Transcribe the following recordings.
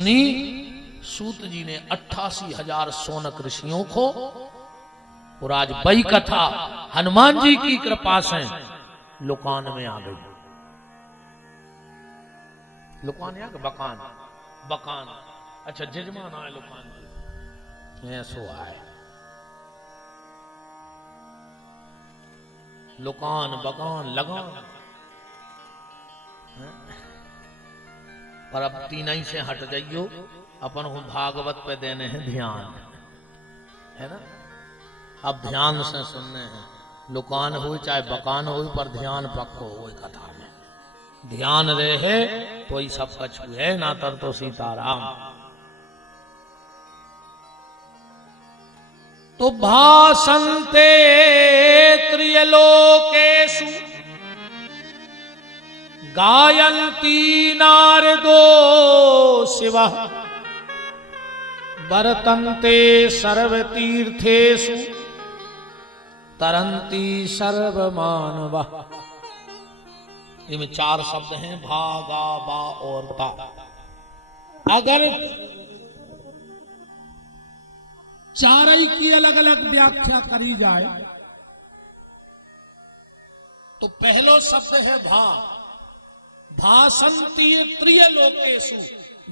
सूत जी ने 88,000 सोनक ऋषियों को, और आज वही कथा हनुमान जी की कृपा से लुकान में आ गई। लुकान या बकान, बकान, अच्छा जजमान आए लुकान में सो आए। लुकान बकान लगान, पर अब तीन ही से हट जाइयो, अपन को भागवत पे देने हैं ध्यान, है ना। अब ध्यान से सुनने हैं, लुकान हो चाहे बकान हो, पर ध्यान पक्को हो कथा में। ध्यान रहे तो ही सब कछु है, ना तर तो सीताराम। तो भासन्ते त्रियलोकेषु गायन्ति नारदो शिवः, वर्तन्ते सर्वतीर्थेषु तरन्ति सर्वमानवः। इनमें 4 शब्द हैं, भागा, बा और ता। अगर चारई की अलग अलग व्याख्या करी जाए तो पहलो शब्द है भा, भासन्ति त्रियलोकेषु,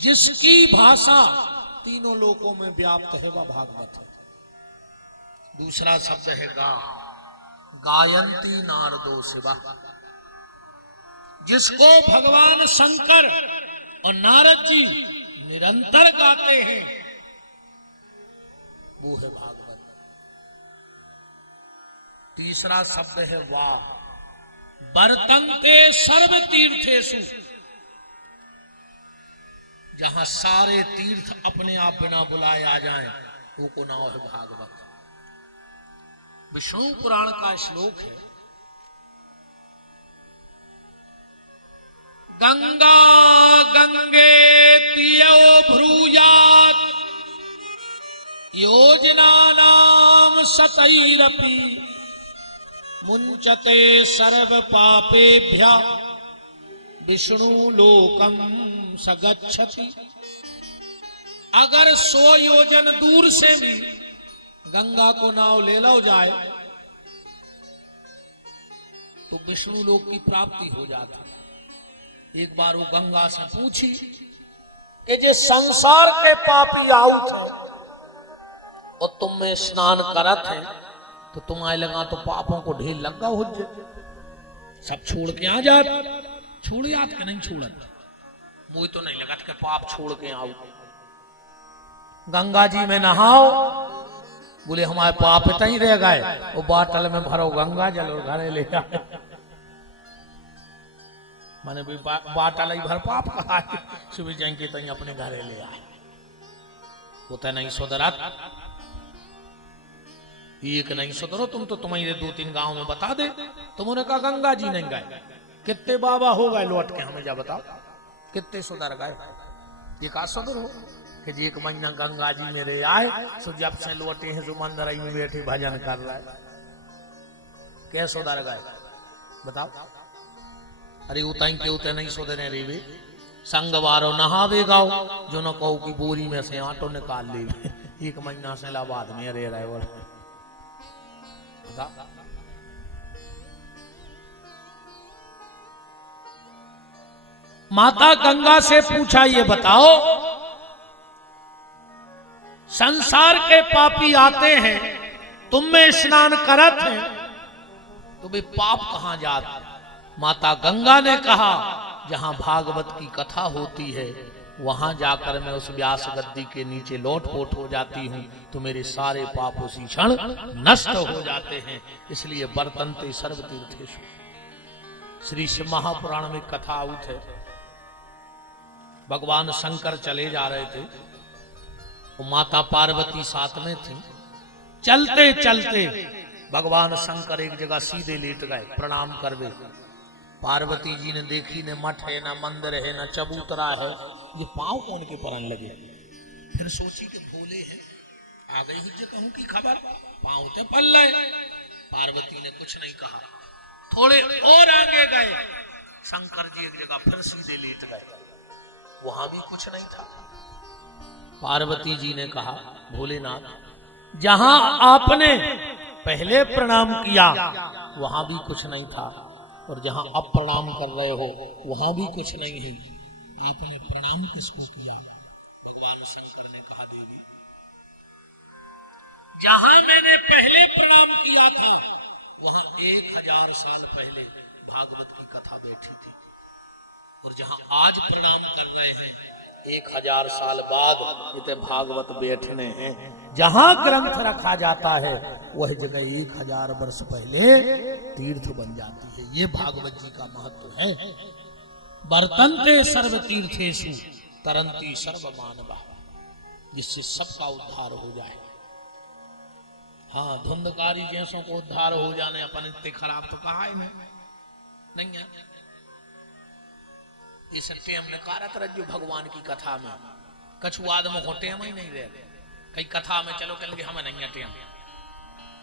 जिसकी भाषा तीनों लोकों में व्याप्त है वह भागवत है। दूसरा शब्द है गा, गायन्ति नारदो शिवा, जिसको भगवान शंकर और नारद जी निरंतर गाते हैं वो है भागवत। तीसरा शब्द है वाह, वर्तन्ते सर्व तीर्थेषु, जहां सारे तीर्थ अपने आप बिना बुलाए आ जाएं वो को नाम है भागवत। विष्णु पुराण का श्लोक है, गंगा गंगे तियो भ्रूयात् योजना नाम सतैरपि, मुंचते सर्व पापेभ्य विष्णु लोकम सगच्छति। अगर 100 योजन दूर से भी गंगा को नाव ले लो जाए तो विष्णु लोक की प्राप्ति हो जाती। एक बार वो गंगा से पूछी कि जे संसार के पापी आउत हैं और तुम में स्नान करत हैं, तो तुम्हारे लगा तो पापों को ढेर लगा हो जाए, सब छोड़ के आ जात। छोड़ जात के नहीं छोड़त, मुझे तो नहीं लगा कि पाप छोड़ के आओ। गंगा जी में नहाओ, बोले हमारे पाप इतना ही रह गए, वो बाटल में भरो गंगा जल और घरे ले आए। मैंने भी बाटल ही भर पाप कहा, सुबह जाएंगे तो अपने घरे ले आए। होता नहीं सुधरत, एक नहीं सुधरो तुम तो तुम्हारे 2-3 गांव में बता दे। तुमने कहा गंगा जी नहीं गए, कितने बाबा हो गए लौट के, हमें जा बताओ कितने सुधर गए। एक सुधर हो कि जी 1 महीना गंगा जी मेरे आए, सो जब से लौटे हैं जो मंदिर में बैठे भजन कर रहा है, क्या सुधर गए बताओ। अरे उताई के उतने नहीं सुधरे रे वे, संगवारो नहावे गाओ, जो न कहो कि बोरी में से आटो निकाल ले। 1 महीना से इलाहाबाद में रह रहे वो बता। माता गंगा से पूछा, ये बताओ संसार के पापी आते हैं, तुम में स्नान करत हैं, तो वे पाप कहां जाते। माता गंगा ने कहा, जहां भागवत की कथा होती है वहां जाकर मैं उस व्यास गद्दी के नीचे लोट-पोट हो जाती हूं, तो मेरे सारे पाप उसी क्षण नष्ट हो जाते हैं। इसलिए वर्तन्ते सर्व तीर्थेषु। श्री शिव महापुराण में कथा आउत है, भगवान शंकर चले जा रहे थे, वो माता पार्वती साथ में थी। चलते चलते भगवान शंकर एक जगह सीधे लेट गए, प्रणाम करवे। पार्वती जी ने देखी, न मठ है, न मंदिर है, न चबूतरा है, ये पांव कौन के परन लगे। फिर सोची कि भोले हैं, आ गई हुज्जे कहूं की खबर, पांव ते पल रहे। पार्वती ने कुछ नहीं कहा। थोड़े और आगे गए, शंकर जी एक जगह फिर सीधे लेट गए। वहां भी कुछ नहीं था। पार्वती जी ने कहा, भोलेनाथ, जहां आपने पहले प्रणाम किया वहां भी कुछ नहीं था, और जहां अब प्रणाम कर रहे हो वहां भी कुछ नहीं है। आपने प्रणाम किसको किया? भगवान शंकर ने कहा, देवी, जहां मैंने पहले प्रणाम किया था वहां 1000 साल पहले भागवत की कथा बैठी थी, और जहां आज प्रणाम कर रहे हैं 1000 साल बाद इतने भागवत बैठने हैं। जहां ग्रंथ रखा जाता है वह जगह 1000 वर्ष पहले तीर्थ बन जाती है। ये भागवत जी का महत्व है। वर्तन्ते सर्व तीर्थेषु तरन्ति सर्व मानवा, जिससे सबका उद्धार हो जाए। हाँ, धुंधकारी जैसों को उद्धार हो जाने, अपन इतने खराब तो कहा ही नहीं है। ये सत्य हमने कारत रज्जु भगवान की कथा में कछु आदमों को टेम ही नहीं रहे। कई कथा में चलो कह लगे हमें नहीं है टेम,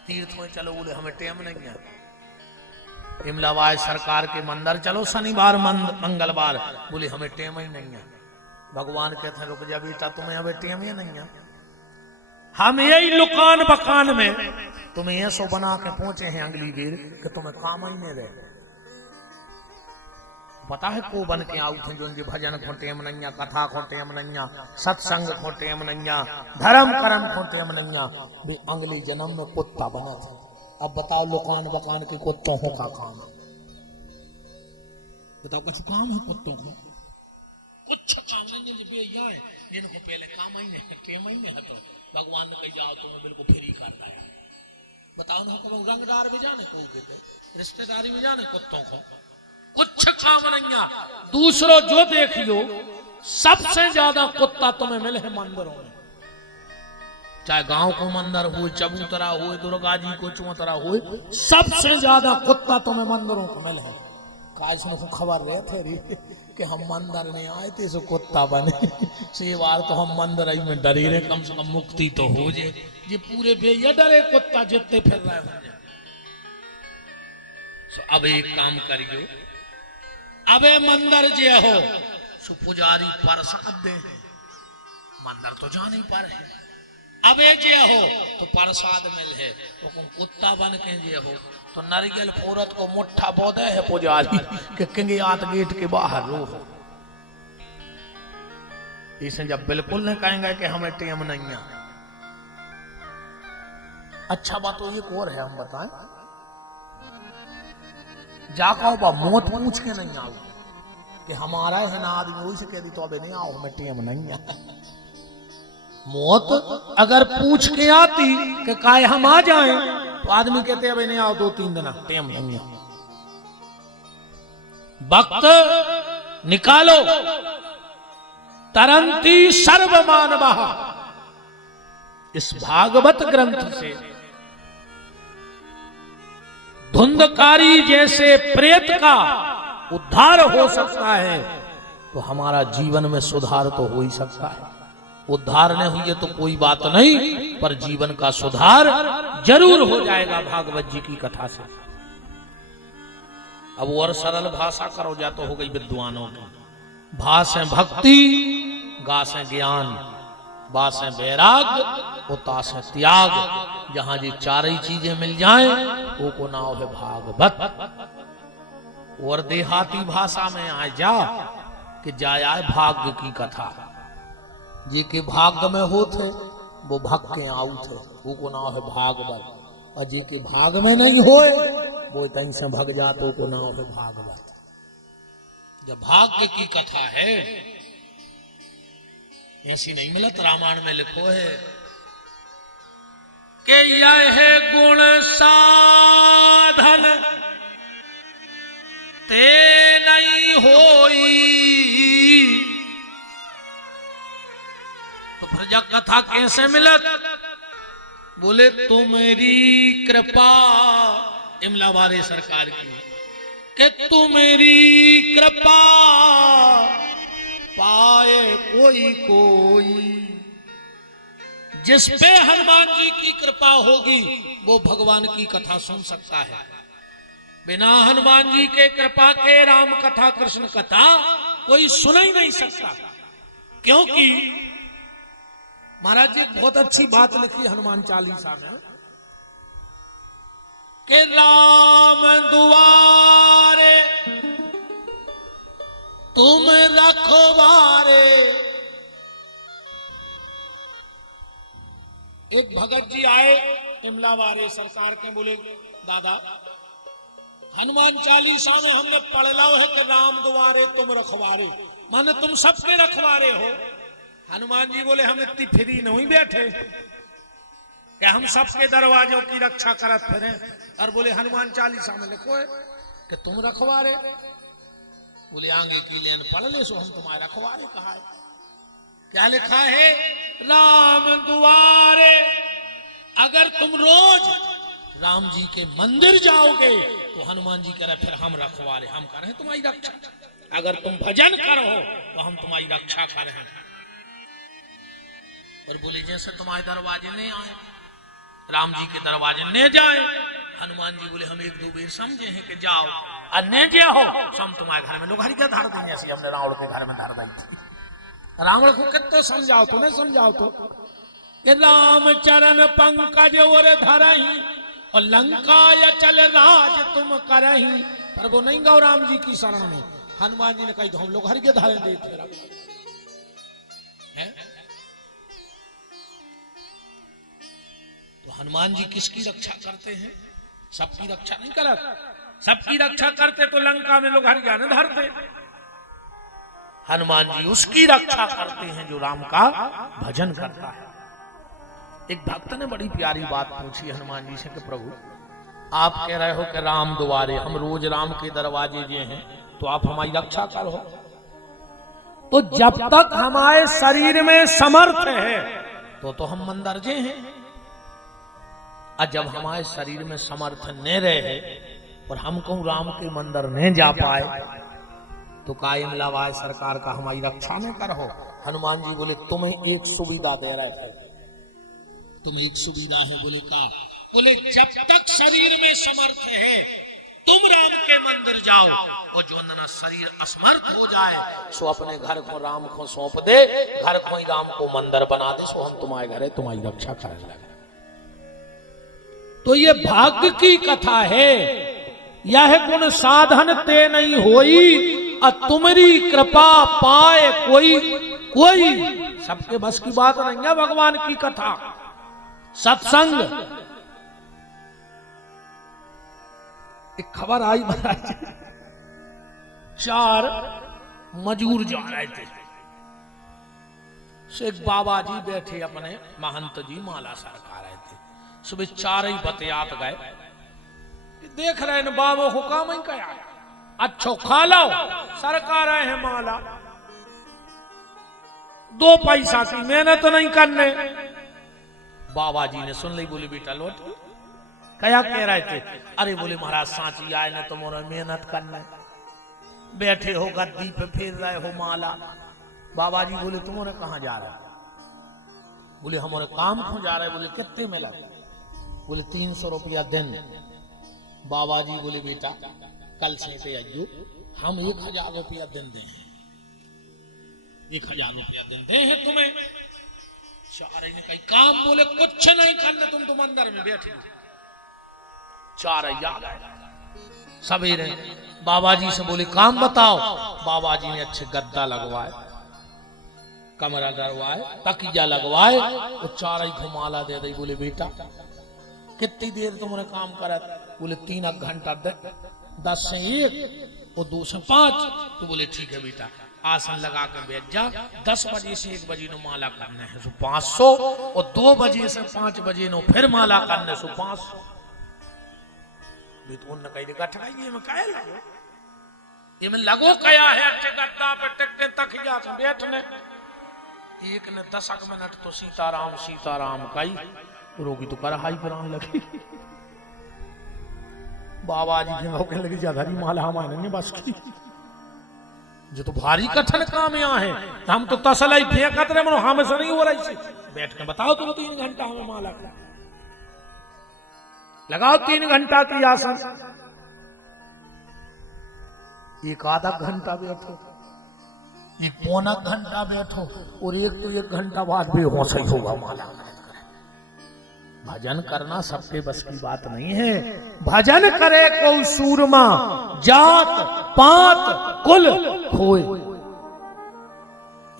तीर्थ में चलो बोले हमें टेम नहीं है, इमलाबाद सरकार के मंदिर चलो शनिवार मंगलवार बोले हमें टेम ही नहीं है। भगवान कहते हैं रुक जा बेटा, तुम्हें हमें टेम ही नहीं है। हम यही लुकान बकान में तुम्हें ये सो बना के पहुंचे हैं अगली वीर कि तुम्हें काम ही नहीं रहे। पता है को बन के आउ थे जो उनके भजन को टेम नैया, कथा को टेम नैया, सत्संग को टेम नैया, धर्म कर्म को टेम नैया, वे अगले जन्म में कुत्ता बना था। अब बताओ लुकान बकान के कुत्तों का काम है? बताओ कुछ काम है कुत्तों को? कुछ काम नहीं है, जिनको पहले काम ही नहीं टेम ही नहीं है। तो भगवान ने कही जाओ तुम्हें बिल्कुल फ्री कर दिया। बताओ ना, रंगदार भी जाने को रिश्तेदारी में जाने कुत्तों को कुछ काम नहीं है। दूसरों जो देखियो सबसे ज्यादा कुत्ता तुम्हें मिले हैं मंदिरों में, चाहे गांव को मंदिर हो, चबूतरा हो, दुर्गा जी को चौतरा हो, सबसे ज्यादा कुत्ता तुम्हें मंदिरों को मिले हैं। काश को खबर रहे थे रे कि हम मंदिर में आए थे सो कुत्ता बने से बार तो हम मंदिर आई में डरे रहे, कम से कम मुक्ति तो हो जाए। ये पूरे ये डरे कुत्ता जितने फिर रहे होंगे। अब एक काम करियो, अबे मंदिर जे हो सो पुजारी प्रसाद दे, मंदिर तो जा नहीं पा रहे। अबे जे हो तो प्रसाद मिल है, तो कुत्ता बन के जे हो तो नारियल फोरत को मुट्ठा बोधे है पुजारी के किंगियात गेट के बाहर रो। इसे जब बिल्कुल नहीं कहेंगे कि हमें टेम नहीं है। अच्छा बात तो एक और है, हम बताएं, जाको बा मौत पूछ के नहीं आओ कि हमारा है ना आदमी, वही से कह दी तो अबे नहीं आओ हमें टेम नहीं है। मौत अगर पूछ के आती कि काय हम आ जाएं तो आदमी कहते अबे नहीं आओ 2-3 दिन टेम नहीं है। वक्त निकालो, तरंती सर्व मानवा। इस भागवत ग्रंथ से धुंधकारी जैसे प्रेत का उद्धार हो सकता है, तो हमारा जीवन में सुधार तो हो ही सकता है। उद्धार नहीं हुई तो कोई बात नहीं, पर जीवन का सुधार जरूर हो जाएगा भागवत जी की कथा से। अब और सरल भाषा करो जा तो हो गई विद्वानों की। भाषा भक्ति, गासे ज्ञान, बासे वैराग्य, उतासे त्याग। जहां जी चार ही चीजें मिल जाएं वो को नाम है भागवत। और देहाती भाषा में आ जा कि जाया भाग्य की कथा, जी के भाग्य में होते वो भग के आऊ थे, वो को नाम है भागवत। और जी के भाग में नहीं होए वो तन से भग जाते वो को नाम है भागवत। जब भाग्य की कथा है ऐसी नहीं मिलत, रामायण में लिखो है कि यह है गुण साधन ते नहीं होई। तो फिर जब कथा कैसे मिलत? बोले तुम्हारी कृपा, इमलाबारी सरकार की, कि तुम्हारी कृपा पाए कोई कोई। जिस पे हनुमान जी की कृपा होगी वो भगवान की कथा सुन सकता है। बिना हनुमान जी के कृपा के राम कथा कृष्ण कथा कोई सुन ही नहीं सकता। क्योंकि महाराज जी बहुत अच्छी बात लिखी हनुमान चालीसा में कि राम दुआरे तुम रखवारे। एक भगत जी आए इमलावारे सरकार के, बोले दादा हनुमान चालीसा में हमने पढ़ लो है कि राम दुआरे तुम रखवारे, माने तुम सबके रखवारे हो। हनुमान जी बोले हम इतनी फ्री नहीं बैठे कि हम सबके दरवाजों की रक्षा करत फिरें। और बोले हनुमान चालीसा में लिखो है कि तुम रखवारे। बोले आगे की लेन पढ़ ले सो हम तुम्हारे रखवारे कहा है। क्या लिखा है? राम दुआरे। अगर तुम रोज राम जी के मंदिर जाओगे तो हनुमान जी कह रहे फिर हम रखवारे, हम कर रहे तुम्हारी रक्षा। अगर तुम भजन करो तो हम तुम्हारी रक्षा कर रहे हैं। और बोले जैसे तुम्हारे दरवाजे नहीं आए, राम जी के दरवाजे न जाए। हनुमान जी बोले हम एक दो बेर समझे हैं कि जाओ और न जाओ तो हम तुम्हारे घर में लोग हर क्या धर देंगे, ऐसी हमने रावण के घर में धर दी थी। रावण को कितना समझाओ तो नहीं समझाओ तो राम चरण पंकज और धरही और लंका या चल राज तुम करही। पर वो नहीं गौ राम जी की शरण में। हनुमान जी ने कही तो हम लोग हर के धारे देते हैं। तो हनुमान जी किसकी रक्षा करते हैं? सबकी रक्षा नहीं करते। सबकी रक्षा करते तो लंका में लोग हर जाने धरते। हनुमान जी उसकी रक्षा करते हैं जो राम का भजन करता है। एक भक्त ने बड़ी प्यारी बात पूछी हनुमान जी से कि प्रभु आप कह रहे हो कि राम द्वारे हम रोज राम के दरवाजे जे हैं तो आप हमारी रक्षा करो। तो जब तक हमारे शरीर में समर्थ है तो हम मंदिर जे हैं, और जब हमारे शरीर में समर्थ न रहे और हम कहूं राम के मंदिर न जा पाए तो कायम लवाए सरकार का हमारी रक्षा न करो। हनुमान जी बोले तुम्हें एक सुविधा दे रहे थे। तुम्हें एक सुविधा है। बोले का? बोले जब तक शरीर में समर्थ है तुम राम के मंदिर जाओ, और जो ना शरीर असमर्थ हो जाए सो अपने घर को राम को सौंप दे, घर को ही राम को मंदिर बना दे, सो हम तुम्हारे घर तुम्हारी रक्षा करें लगे। तो ये भाग्य की कथा है। यह गुण साधन ते नहीं होई, और तुम्हारी कृपा पाए कोई कोई। सबके बस की बात नहीं है भगवान की कथा। सत्संग एक खबर आई महाराज, 4 मजूर जा रहे थे। एक बाबा जी बैठे अपने महंत जी माला सरका रहे थे। सुबह 4 ही बतियात गए, देख रहे हैं बाबा को काम ही क्या अच्छो खा लो, सरका रहे हैं माला, 2 पैसा की मेहनत नहीं करने। बाबा जी ने सुन ली। बोले बेटा लौट क्या कह रहे थे? अरे बोले महाराज सांची आए ने तुम्हारा मेहनत करने, बैठे हो गद्दी पे फेर रहे हो माला। बाबा जी बोले तुम्हारे कहां जा रहे? बोले हमारे काम को जा रहे। बोले कितने में लगे? बोले 300 रुपया दिन। बाबा जी बोले बेटा कल से आइयो, हम 1000 रुपया दिन दे, 1000 रुपया दिन दे हैं तुम्हें। चारे ने कही काम? बोले कुछ नहीं करना, तुम तो अंदर में बैठे। 4 याद आए सवेरे बाबा जी से बोले काम बताओ। बाबा जी ने अच्छे गद्दा लगवाए, कमरा डरवाए, तकिया लगवाए, वो 4 ही घुमाला दे दी। बोले बेटा कितनी देर तुमने काम करा? बोले 3 घंटा। 10 से 1 और 2 से 5। तो बोले ठीक है बेटा आसन लगा कर बैठ जा। 10 बजे से 1 बजे नो माला करने है सो 500, और 2 बजे से 5 बजे नो फिर माला करने सो 500। तो उन्होंने कही देखा ठगाई ये में क्या लगो, ये में लगो क्या है? अच्छे गद्दा पे टिकने तक जा बैठने। एक ने 10 मिनट तो सीताराम सीताराम कही, रोगी तो कर हाई प्राण लगी। बाबा जी के मौके लगी जाधारी माला हमारे नहीं बस की, जो तो भारी कठिन काम यहाँ है। हम तो तसलाई फेंकत रहे, मनो हमें से नहीं हो रही से। बैठ के बताओ तुम 3 घंटा हमें माला का लगाओ, 3 घंटा की आसन, 1 आधा घंटा बैठो, एक पौना घंटा बैठो और एक तो 1 घंटा बाद बेहोश ही होगा माला। भजन करना सबके बस की बात नहीं है। भजन करे को सूरमा जात पात कुल खोए,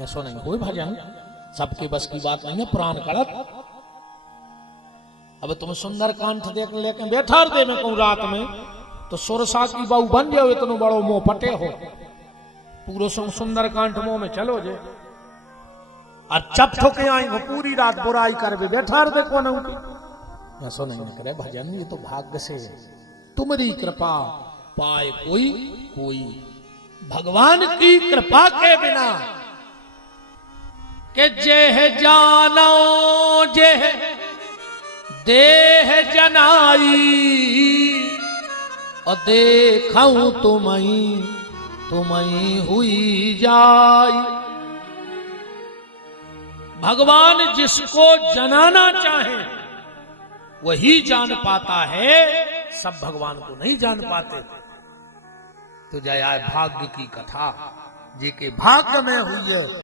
ऐसा नहीं कोई भजन सबके बस की बात नहीं है। प्राण कड़त अब तुम सुंदर कांठ देख लेके बैठा दे में कहूं रात में तो सुरसा की बाऊ बन जाओ, इतनो बड़ो मुंह पटे हो पूरो सुंदर कांठ मुंह में चलो जे और चप ठोके आई हो पूरी रात बुराई कर बैठा दे को न ऐसा नहीं करे भजन। ये तो भाग्य से तुम्हारी कृपा पाए कोई कोई, भगवान की कृपा के बिना के जेह जानो जेह देह जनाई और देखूं तुम्हें हुई जाई। भगवान जिसको जनाना चाहे वही जान पाता है, सब भगवान को नहीं जान पाते। तो जय भाग्य की कथा जे के भाग्य में हुई है